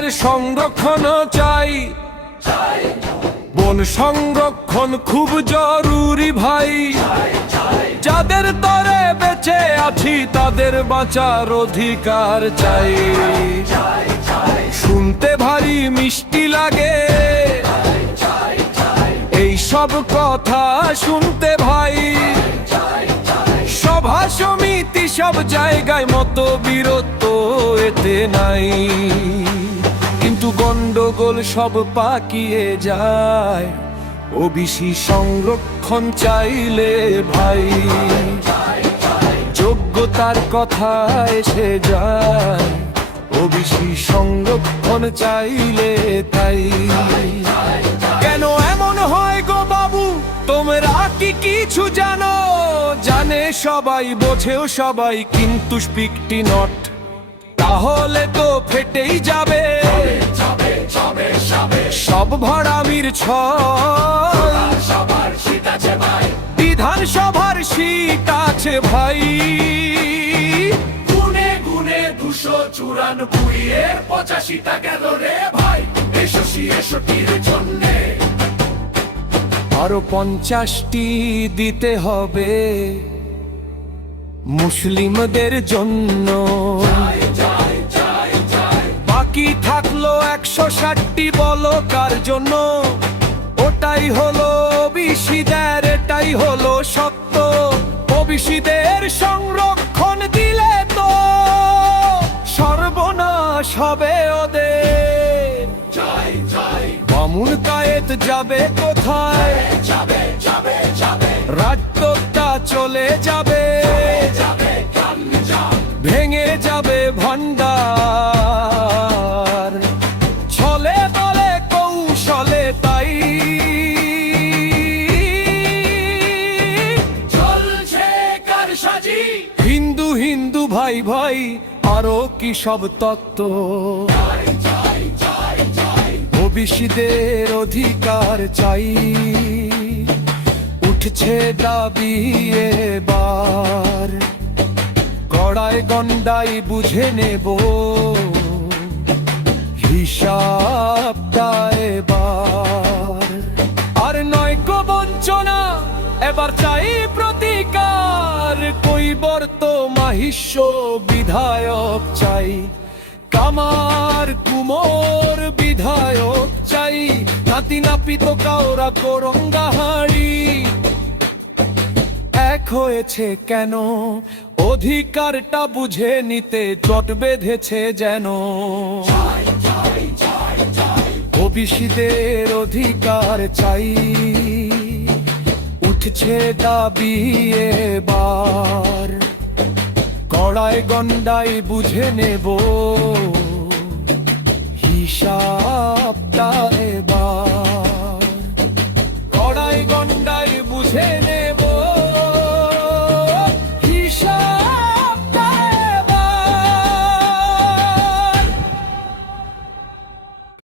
তাদের সংরক্ষণ চাই। বন সংরক্ষণ খুব জরুরি ভাই। যাদের তরে বেঁচে আছি তাদের বাঁচার অধিকার চাই। শুনতে ভারী মিষ্টি লাগে এই সব কথা শুনতে ভাই। সভা সমিতি সব জায়গায় মতবিরোধ এতে নাই, কিন্তু গন্ডগোল সব পাকিয়ে যায় ওবিসি সংরক্ষণ চাইলে ভাই। যোগ্যতার কথা এসে যায় ওবিসি সংরক্ষণ চাইলে তাই। কেন এমন হয় গো বাবু, তোমরা কি কিছু জানো? জানে সবাই, বোঝেও সবাই, কিন্তু স্পিকটি নট। তাহলে তো ফেটেই যাবে সব ভরামির ছল। বিধানসভার সিট আছে ভাই গুনে গুনে 294-85টা গেল রে ভাই 65-টির জন্যে। আরো 50টি দিতে হবে মুসলিমদের জন্য। বাকি থাকলো 160টি, বলো কার জন্য? ওটাই হলো ওবিসিদের, এটাই হলো সত্য। ওবিসিদের সংরক্ষণ দিলে তো সর্বনাশ হবে ওদের। বামুন কায়েত যাবে কোথায়? রাজ্যটা চলে যাবে, ভেঙে যাবে ভান্ডার। ছলে বলে কৌশলে তাই চলছে কারসাজি। হিন্দু হিন্দু ভাই ভাই, আরো কি সব তত্ত্ব। ওবিসিদের অধিকার চাই, উঠছে দাবি এবার। গড়ায় গন্ডাই বুঝে নেব হিসাবটা এবার। আর নয় গো বঞ্চনা, এবার চাই প্রতিকার। কৈবর্ত মাহিষ্য বিধায়ক চাই, কামার কুমোর বিধায়ক চাই। নাতি নাপিত কাউরা করঙ্গাহাড়ি এক হয়েছে কেন? অধিকারটা বুঝে নিতে জট বেঁধেছে যেন। ওবিসিদের অধিকার চাই, উঠছে দাবি এবার। গড়ায় গন্ডাই বুঝে নেব হিসাবটা এবার। গড়াই গন্ডাই বুঝে নেব